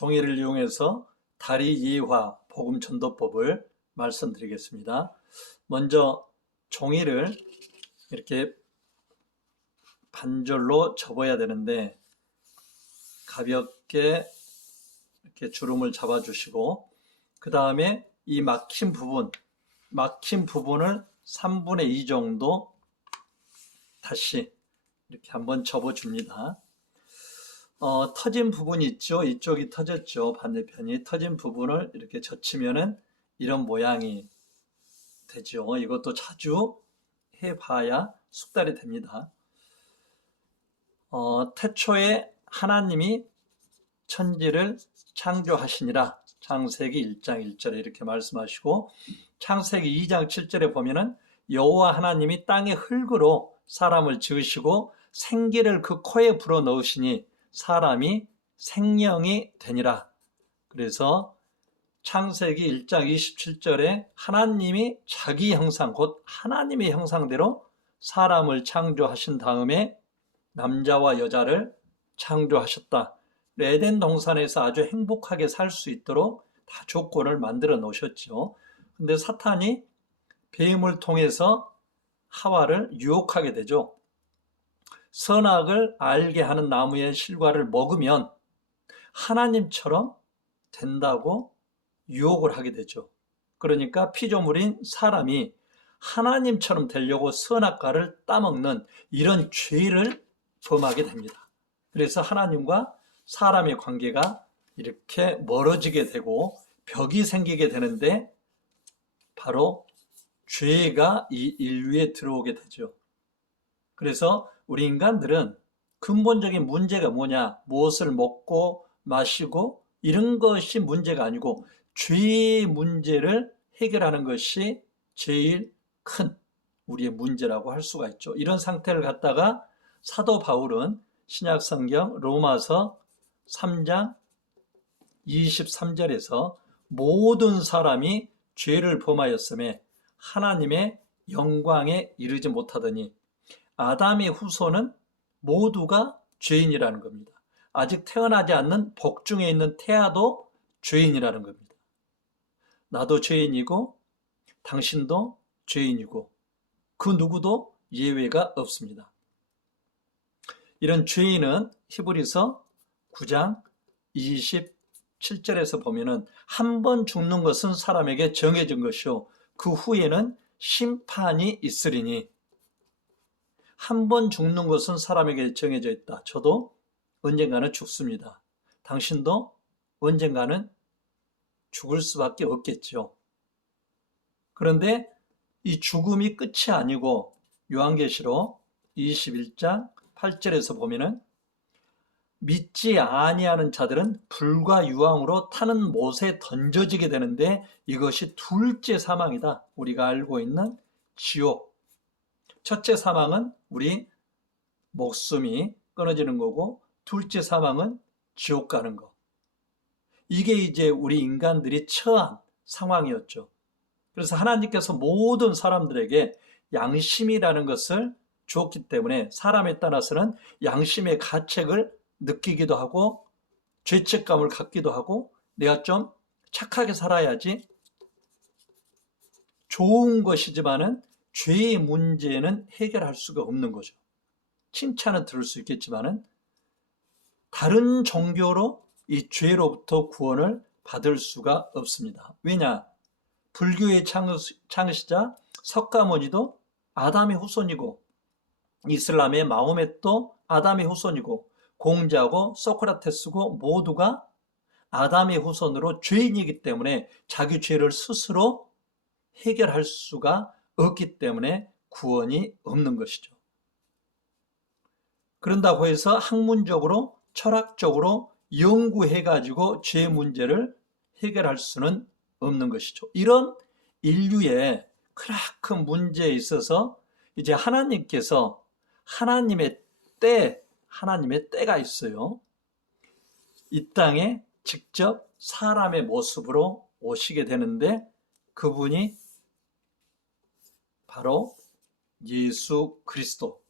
종이를 이용해서 다리 예화 복음 전도법을 말씀드리겠습니다. 먼저 종이를 이렇게 반절로 접어야 되는데 가볍게 이렇게 주름을 잡아주시고 그 다음에 이 막힌 부분을 3분의 2 정도 다시 이렇게 한번 접어줍니다. 터진 부분이 있죠. 이쪽이 터졌죠. 반대편이 터진 부분을 이렇게 젖히면은 이런 모양이 되죠. 이것도 자주 해봐야 숙달이 됩니다. 태초에 하나님이 천지를 창조하시니라. 창세기 1장 1절에 이렇게 말씀하시고 창세기 2장 7절에 보면은 여호와 하나님이 땅의 흙으로 사람을 지으시고 생기를 그 코에 불어넣으시니 사람이 생명이 되니라. 그래서 창세기 1장 27절에 하나님이 자기 형상, 곧 하나님의 형상대로 사람을 창조하신 다음에 남자와 여자를 창조하셨다. 에덴 동산에서 아주 행복하게 살 수 있도록 다 조건을 만들어 놓으셨죠. 근데 사탄이 뱀을 통해서 하와를 유혹하게 되죠. 선악을 알게 하는 나무의 실과를 먹으면 하나님처럼 된다고 유혹을 하게 되죠. 그러니까 피조물인 사람이 하나님처럼 되려고 선악과를 따먹는 이런 죄를 범하게 됩니다. 그래서 하나님과 사람의 관계가 이렇게 멀어지게 되고 벽이 생기게 되는데 바로 죄가 이 인류에 들어오게 되죠. 그래서 우리 인간들은 근본적인 문제가 뭐냐? 무엇을 먹고 마시고 이런 것이 문제가 아니고 죄의 문제를 해결하는 것이 제일 큰 우리의 문제라고 할 수가 있죠. 이런 상태를 갖다가 사도 바울은 신약성경 로마서 3장 23절에서 모든 사람이 죄를 범하였음에 하나님의 영광에 이르지 못하더니 아담의 후손은 모두가 죄인이라는 겁니다. 아직 태어나지 않는 복중에 있는 태아도 죄인이라는 겁니다. 나도 죄인이고 당신도 죄인이고 그 누구도 예외가 없습니다. 이런 죄인은 히브리서 9장 27절에서 보면은 한 번 죽는 것은 사람에게 정해진 것이요 그 후에는 심판이 있으리니 한 번 죽는 것은 사람에게 정해져 있다. 저도 언젠가는 죽습니다. 당신도 언젠가는 죽을 수밖에 없겠죠. 그런데 이 죽음이 끝이 아니고 요한계시록 21장 8절에서 보면은 믿지 아니하는 자들은 불과 유황으로 타는 못에 던져지게 되는데 이것이 둘째 사망이다. 우리가 알고 있는 지옥. 첫째 사망은 우리 목숨이 끊어지는 거고 둘째 사망은 지옥 가는 거. 이게 이제 우리 인간들이 처한 상황이었죠. 그래서 하나님께서 모든 사람들에게 양심이라는 것을 주었기 때문에 사람에 따라서는 양심의 가책을 느끼기도 하고 죄책감을 갖기도 하고 내가 좀 착하게 살아야지 좋은 것이지만은 죄의 문제는 해결할 수가 없는 거죠. 칭찬은 들을 수 있겠지만은 다른 종교로 이 죄로부터 구원을 받을 수가 없습니다. 왜냐? 불교의 창시자 석가모니도 아담의 후손이고 이슬람의 마호멧도 아담의 후손이고 공자고 소크라테스고 모두가 아담의 후손으로 죄인이기 때문에 자기 죄를 스스로 해결할 수가 없기 때문에 구원이 없는 것이죠. 그런다고 해서 학문적으로 철학적으로 연구해가지고 죄 문제를 해결할 수는 없는 것이죠. 이런 인류의 크나큰 문제에 있어서 이제 하나님께서 하나님의 때가 있어요. 이 땅에 직접 사람의 모습으로 오시게 되는데 그분이 바로 예수 그리스도.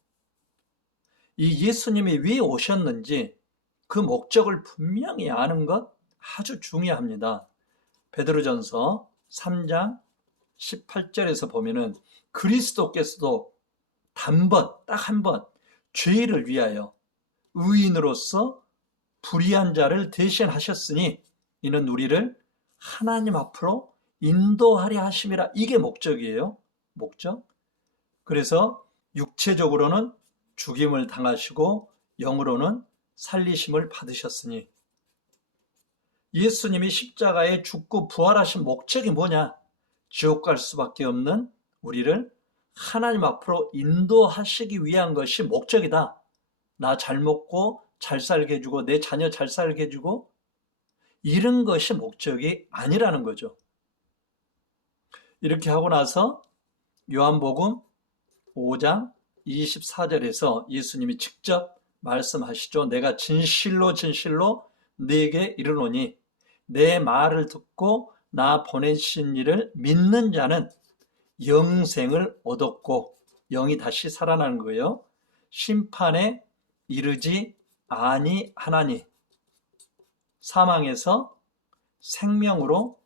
이 예수님이 왜 오셨는지 그 목적을 분명히 아는 것 아주 중요합니다. 베드로전서 3장 18절에서 보면은 그리스도께서도 단번, 딱 한 번 죄를 위하여 의인으로서 불의한 자를 대신하셨으니 이는 우리를 하나님 앞으로 인도하려 하심이라. 이게 목적이에요. 목적. 그래서 육체적으로는 죽임을 당하시고 영으로는 살리심을 받으셨으니, 예수님이 십자가에 죽고 부활하신 목적이 뭐냐? 지옥 갈 수밖에 없는 우리를 하나님 앞으로 인도하시기 위한 것이 목적이다. 나 잘 먹고 잘 살게 해주고 내 자녀 잘 살게 해주고 이런 것이 목적이 아니라는 거죠. 이렇게 하고 나서 요한복음 5장 24절에서 예수님이 직접 말씀하시죠. 내가 진실로 진실로 네게 이르노니 내 말을 듣고 나 보내신 이를 믿는 자는 영생을 얻었고, 영이 다시 살아나는 거예요. 심판에 이르지 아니하나니, 사망에서 생명으로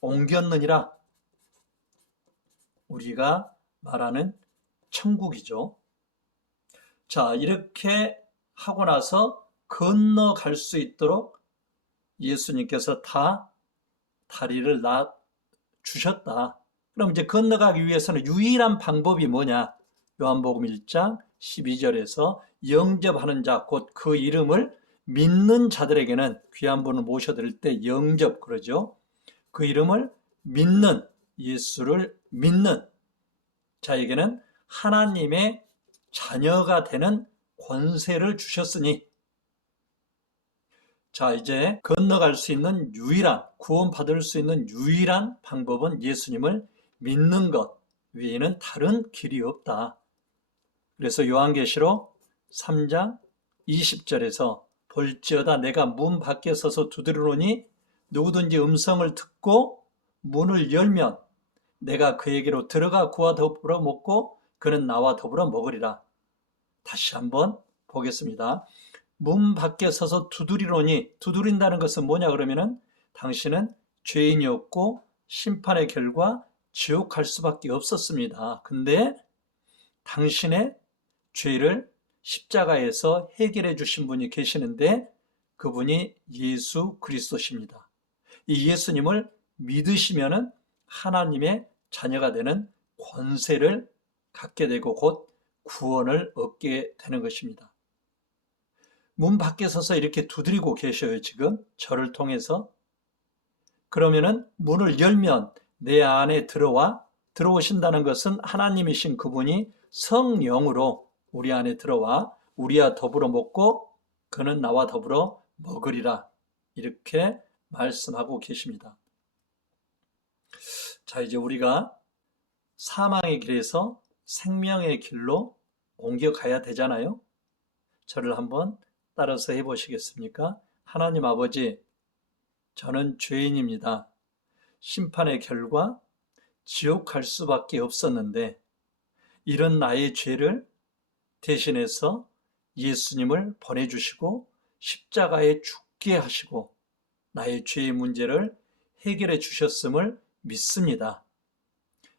옮겼느니라. 우리가 말하는 천국이죠. 자, 이렇게 하고 나서 건너갈 수 있도록 예수님께서 다 다리를 놔 주셨다. 그럼 이제 건너가기 위해서는 유일한 방법이 뭐냐? 요한복음 1장 12절에서 영접하는 자, 곧 그 이름을 믿는 자들에게는, 귀한 분을 모셔드릴 때 영접 그러죠. 그 이름을 믿는, 예수를 믿는 자에게는 하나님의 자녀가 되는 권세를 주셨으니, 자, 이제 건너갈 수 있는 유일한, 구원받을 수 있는 유일한 방법은 예수님을 믿는 것 외에는 다른 길이 없다. 그래서 요한계시록 3장 20절에서 볼지어다 내가 문 밖에 서서 두드리노니 누구든지 음성을 듣고 문을 열면 내가 그에게로 들어가 그와 더불어 먹고 그는 나와 더불어 먹으리라. 다시 한번 보겠습니다. 문 밖에 서서 두드리노니, 두드린다는 것은 뭐냐 그러면은 당신은 죄인이었고 심판의 결과 지옥 갈 수밖에 없었습니다. 근데 당신의 죄를 십자가에서 해결해 주신 분이 계시는데 그분이 예수 그리스도십니다. 이 예수님을 믿으시면은 하나님의 자녀가 되는 권세를 갖게 되고 곧 구원을 얻게 되는 것입니다. 문 밖에 서서 이렇게 두드리고 계셔요, 지금 저를 통해서. 그러면은 문을 열면 내 안에 들어오신다는 것은 하나님이신 그분이 성령으로 우리 안에 들어와 우리와 더불어 먹고 그는 나와 더불어 먹으리라. 이렇게 말씀하고 계십니다. 자, 이제 우리가 사망의 길에서 생명의 길로 옮겨가야 되잖아요. 저를 한번 따라서 해보시겠습니까? 하나님 아버지, 저는 죄인입니다. 심판의 결과 지옥 갈 수밖에 없었는데 이런 나의 죄를 대신해서 예수님을 보내주시고 십자가에 죽게 하시고 나의 죄의 문제를 해결해 주셨음을 믿습니다.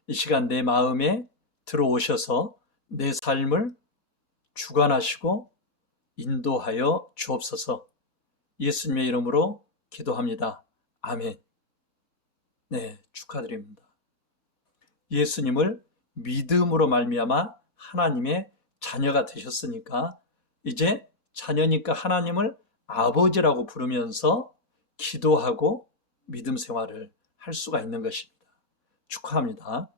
이 시간 내 마음에 들어오셔서 내 삶을 주관하시고 인도하여 주옵소서. 예수님의 이름으로 기도합니다. 아멘. 네, 축하드립니다. 예수님을 믿음으로 말미암아 하나님의 자녀가 되셨으니까 이제 자녀니까 하나님을 아버지라고 부르면서 기도하고 믿음 생활을 할 수가 있는 것입니다. 축하합니다.